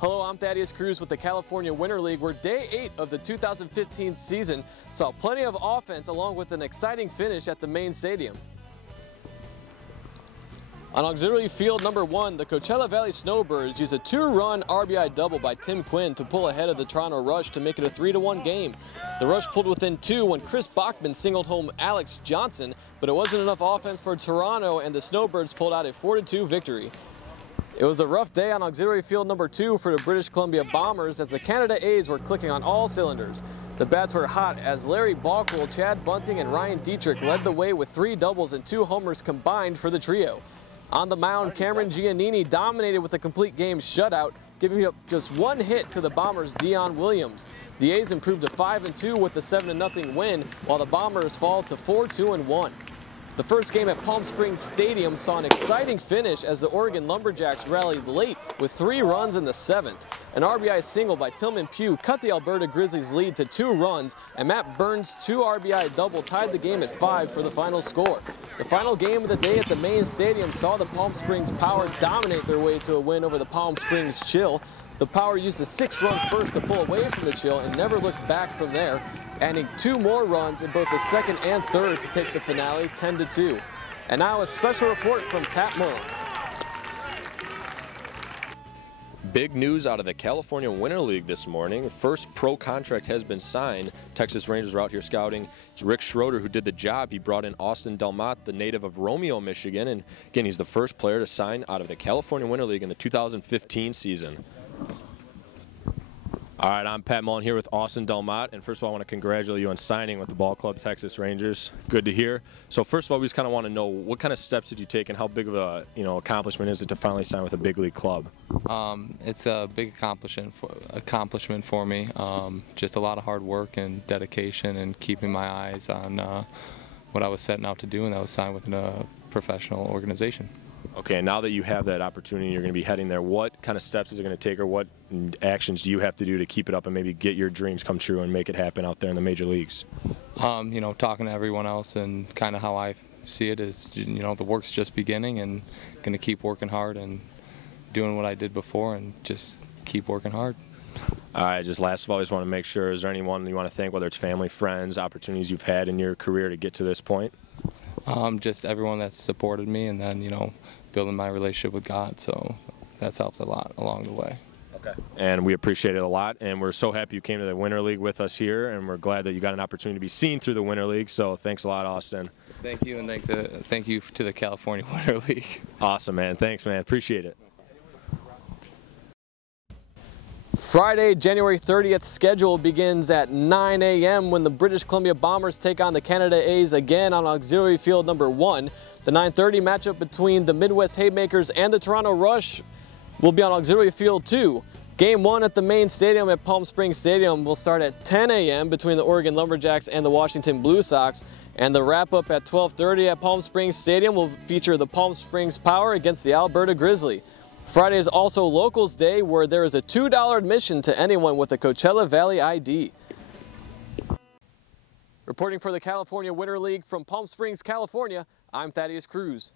Hello, I'm Thaddeus Cruz with the California Winter League, where Day 8 of the 2015 season saw plenty of offense along with an exciting finish at the main stadium. On auxiliary field number 1, the Coachella Valley Snowbirds used a 2-run RBI double by Tim Quinn to pull ahead of the Toronto Rush to make it a 3-1 game. The Rush pulled within 2 when Chris Bachman singled home Alex Johnson, but it wasn't enough offense for Toronto, and the Snowbirds pulled out a 4-2 victory. It was a rough day on auxiliary field number 2 for the British Columbia Bombers as the Canada A's were clicking on all cylinders. The bats were hot as Larry Balkwell, Chad Bunting, and Ryan Dietrich led the way with 3 doubles and 2 homers combined for the trio. On the mound, Cameron Giannini dominated with a complete game shutout, giving up just 1 hit to the Bombers' Dion Williams. The A's improved to 5-2 with the 7-0 win, while the Bombers fall to 4-2-1. The first game at Palm Springs Stadium saw an exciting finish as the Oregon Lumberjacks rallied late with 3 runs in the 7th. An RBI single by Tillman Pugh cut the Alberta Grizzlies' lead to 2 runs, and Matt Burns' 2 RBI double tied the game at 5 for the final score. The final game of the day at the main stadium saw the Palm Springs Power dominate their way to a win over the Palm Springs Chill. The Power used a 6-run first to pull away from the Chill and never looked back from there, adding 2 more runs in both the 2nd and 3rd to take the finale 10-2. And now a special report from Pat Mullen. Big news out of the California Winter League this morning. First pro contract has been signed. Texas Rangers are out here scouting. It's Rick Schroeder who did the job. He brought in Austin Delmott, the native of Romeo, Michigan. And again, he's the first player to sign out of the California Winter League in the 2015 season. All right, I'm Pat Mullen here with Austin Delmott, and first of all, I want to congratulate you on signing with the ball club Texas Rangers. Good to hear. So first of all, we just kind of want to know what kind of steps did you take, and how big of a accomplishment is it to finally sign with a big league club? It's a big accomplishment for me. Just a lot of hard work and dedication, and keeping my eyes on what I was setting out to do, and that was sign with a professional organization. Okay, and now that you have that opportunity, you're going to be heading there. What kind of steps is it going to take, or what actions do you have to do to keep it up and maybe get your dreams come true and make it happen out there in the major leagues? Talking to everyone else, and kind of how I see it is, the work's just beginning, and going to keep working hard and doing what I did before, and just keep working hard. All right, just last of all, I just want to make sure, is there anyone you want to thank, whether it's family, friends, opportunities you've had in your career to get to this point? Just everyone that's supported me, and then, building my relationship with God, so that's helped a lot along the way. Okay. And we appreciate it a lot, and we're so happy you came to the Winter League with us here, and we're glad that you got an opportunity to be seen through the Winter League, so thanks a lot, Austin. Thank you, and thank you to the California Winter League. Awesome, man. Thanks, man. Appreciate it. Friday, January 30th schedule begins at 9 a.m. when the British Columbia Bombers take on the Canada A's again on auxiliary field number 1. The 9:30 matchup between the Midwest Haymakers and the Toronto Rush will be on auxiliary field 2. Game 1 at the main stadium at Palm Springs Stadium will start at 10 a.m. between the Oregon Lumberjacks and the Washington Blue Sox, and the wrap-up at 12:30 at Palm Springs Stadium will feature the Palm Springs Power against the Alberta Grizzly. Friday is also Locals Day, where there is a $2 admission to anyone with a Coachella Valley ID. Reporting for the California Winter League from Palm Springs, California, I'm Thaddeus Cruz.